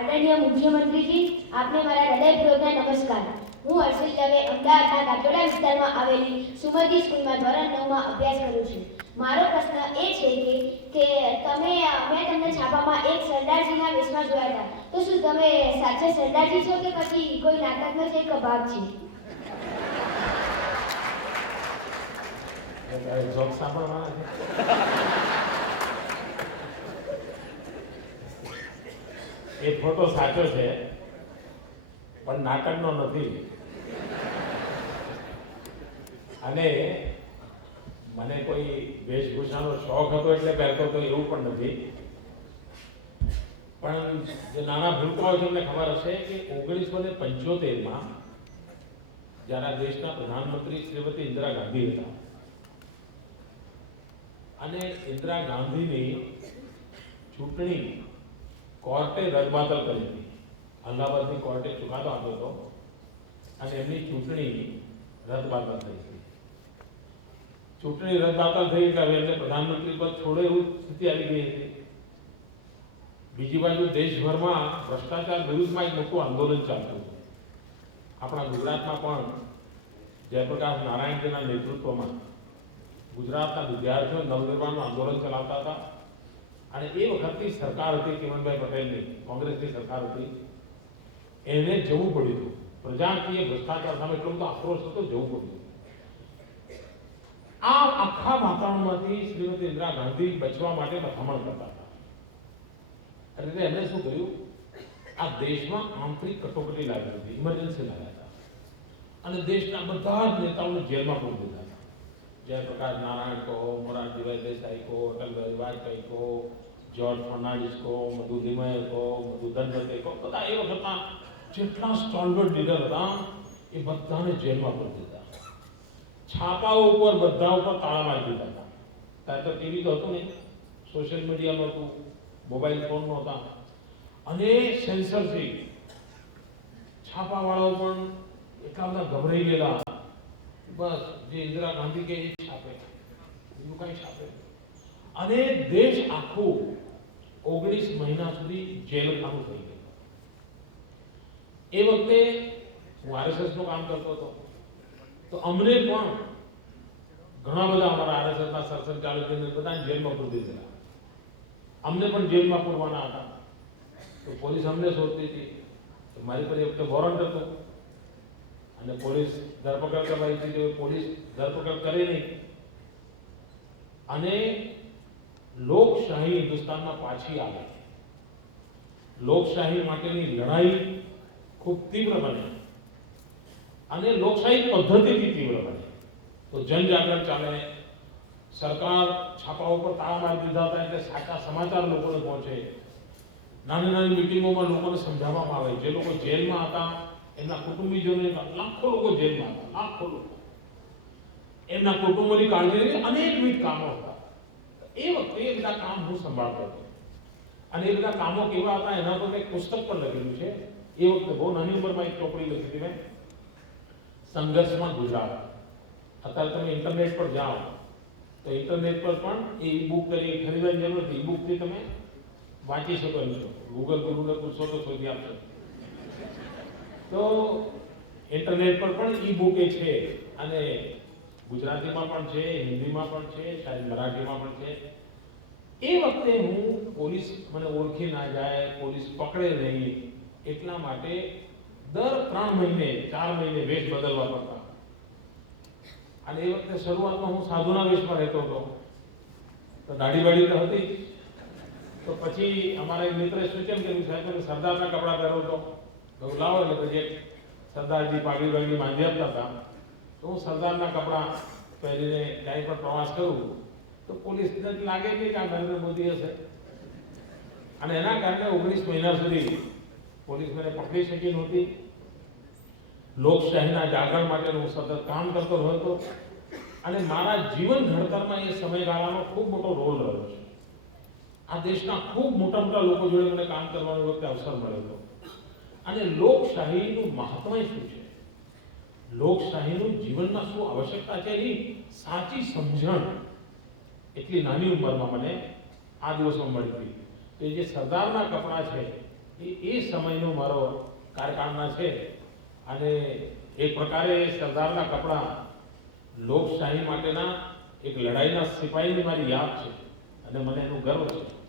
આદરણીય મુખ્યમંત્રીજી, આપને મારા હૃદયપૂર્વકના નમસ્કાર. હું હર્ષિલ દવે અમદાવાદના કાટોડા વિસ્તારમાં આવેલી સુમતિ સ્કૂલમાં ધોરણ 9માં અભ્યાસ કરું છું. મારો પ્રશ્ન એ છે કે મેં તમને છાપામાં એક સરદારજીના વેશમાં જોયા હતા. તો શું તમે સાચે સરદારજી છો કે પછી કોઈ નાટકનો જ એક ભાગ છે? જોક સાંભળવાના છે. એ ફોટો સાચો છે પણ નાટકનો નથી. અને મને કોઈ વેશભૂષાનો શોખ હતો એટલે પહેરતો હતો એવું પણ નથી. પણ જે નાના ભૂલકાઓ છે એમને ખબર હશે કે 1975માં જ્યારે દેશના પ્રધાનમંત્રી શ્રીમતી ઇન્દિરા ગાંધી હતા અને ઇન્દિરા ગાંધીની ચૂંટણી કોર્ટે રદબાતલ કરી હતી. અલ્હાબાદની કોર્ટે ચુકાદો આપ્યો હતો અને એમની ચૂંટણી રદબાતલ થઈ હતી. ચૂંટણી રદબાતલ થઈ એટલે હવે એમને પ્રધાનમંત્રી પદ છોડે એવું સ્થિતિ આવી ગઈ હતી. બીજી બાજુ દેશભરમાં ભ્રષ્ટાચાર વિરુદ્ધમાં એક મોટું આંદોલન ચાલતું હતું. આપણા ગુજરાતમાં પણ જયપ્રકાશ નારાયણજીના નેતૃત્વમાં ગુજરાતના વિદ્યાર્થીઓ નવનિર્માણનું આંદોલન ચલાવતા હતા અને એ વખતની સરકાર હતી ચીમનભાઈ પટેલની, કોંગ્રેસની સરકાર હતી. એને જવું પડ્યું હતું. પ્રજાકીય ભ્રષ્ટાચાર સામે એટલો બધો આક્રોશ હતો, જવું પડ્યું. આ આખા વાતાવરણમાંથી શ્રીમતી ઇન્દિરા ગાંધી બચવા માટે મથામણ કરતા હતા. એટલે એમણે શું કર્યું, આ દેશમાં આંતરિક કટોકટી લાગી હતી, ઇમરજન્સી લાગ્યા હતા અને દેશના બધા જ નેતાઓને જેલમાં પૂરી દીધા હતા. જયપ્રકાશ નારાયણ કહો, મોરારજીભાઈ દેસાઈ કહો, અટલભાઈ વાજપેયી કહો, જ્યોર્જ ફર્નાન્ડિસ કહો, મધુ લિમય કહો, મધુ ધનવતે કહો, બધા એ વખતના જેટલા સ્ટોલવર્ડ લીડર હતા એ બધાને જેલમાં પૂરી દીધા. છાપાઓ ઉપર બધા ઉપર તાળા મારી દીધા હતા. ત્યારે તો ટીવી તો હતું નહીં, સોશિયલ મીડિયા નહોતું, મોબાઈલ ફોન નહોતા અને સેન્સરશીપ. છાપાવાળાઓ પણ એટલા બધા ગભરાઈ ગયેલા, બસ જે ઇન્દિરા ગાંધી કે એ છાપે, બીજું કઈ છાપે. અને દેશ આખું 19 મહિના સુધી જેલખાનું થઈ ગયું. એ વખતે હું RSS નું કામ કરતો હતો તો અમને પણ ઘણા બધા અમારા RSSના સરસંઘચાલકોને બધાને જેલમાં પૂરી દીધેલા. અમને પણ જેલમાં પૂરવાના હતા. તો પોલીસ અમને શોધતી હતી. તો મારી પર એ વખતે વોરંટ હતું અને પોલીસ ધરપકડ કરવાની હતી. પોલીસ ધરપકડ કરે નહીં અને લોકશાહી હિન્દુસ્તાનમાં પાછી આવે. લોકશાહી માટેની લડાઈ ખૂબ તીવ્ર બને અને લોકશાહી પદ્ધતિથી તીવ્ર બને. તો જનજાગરણ ચાલે. સરકાર છાપાઓ પર તાળા મારી દીધા હતા એટલે સાચા સમાચાર લોકોને પહોંચે. નાની નાની મિટિંગોમાં લોકોને સમજાવવામાં આવે. જે લોકો જેલમાં હતા એમના કુટુંબીજોને, લાખો લોકો જેલમાં હતા, લાખો લોકો, એમના કુટુંબોની કાળજી અનેકવિધ કામો હતા. એ વખતે એ બધા કામ હું સંભાળતો હતો અને એ બધા કામો કેવા હતા એના પર એક પુસ્તક પણ લખેલું છે. એ વખતે બહુ નાની ઉંમરમાં એક ચોપડી લખી હતી મેં, સંઘર્ષમાં ગુજરાત. અત્યારે તમે ઇન્ટરનેટ પર જાઓ તો ઇન્ટરનેટ પર પણ એ બુક તરીકે ખરીદવાની જરૂર નથી. બુકથી તમે વાંચી શકો એમ છો. ગૂગલ ગુરુને પૂછો તો શોધી આપશો. તો ઇન્ટરનેટ પર પણ ઈ બુક એ છે અને ગુજરાતીમાં પણ છે, હિન્દીમાં પણ છે, શાયદ મરાઠીમાં પણ છે. એ વખતે હું પોલીસ મને ઓળખી ના જાય, પોલીસ પકડે નહીં એટલા માટે દર 3 મહિને 4 મહિને વેશ બદલવા પડતા. અને એ વખતે શરૂઆતમાં હું સાધુના વેશમાં રહેતો હતો તો દાઢી બાઢી તો હતી. તો પછી અમારા એક મિત્રએ સૂચન કર્યું, સાહેબ તમે સરદારના કપડાં પહેરો તો લાવો. એટલે પછી એક સરદારજી પાઘડી બાઘડી બાંધી આપતા હતા. તો હું સરદારના કપડાં પહેરીને ક્યાંય પણ પ્રવાસ કરું તો પોલીસને લાગે નહીં કે આ નરેન્દ્ર મોદી હશે. અને એના કારણે 19 મહિના સુધી પોલીસ મને પકડી શકી નહોતી. લોકશાહીના જાગરણ માટે હું સતત કામ કરતો રહ્યો હતો અને મારા જીવન ઘડતરમાં એ સમયગાળાનો ખૂબ મોટો રોલ રહ્યો છે. આ દેશના ખૂબ મોટા મોટા લોકો જોડે મને કામ કરવાનો વખતે અવસર મળ્યો હતો. અને લોકશાહીનું મહત્વ શું છે, લોકશાહીનું જીવનમાં શું આવશ્યકતા છે એની સાચી સમજણ એટલી નાની ઉંમરમાં મને આ દિવસમાં મળી હતી. તો જે સરદારના કપડાં છે એ સમયનો મારો કાર્યકાળના છે અને એક પ્રકારે સરદારના કપડાં લોકશાહી માટેના એક લડાઈના સિપાહીની મારી યાદ છે અને મને એનું ગર્વ છે.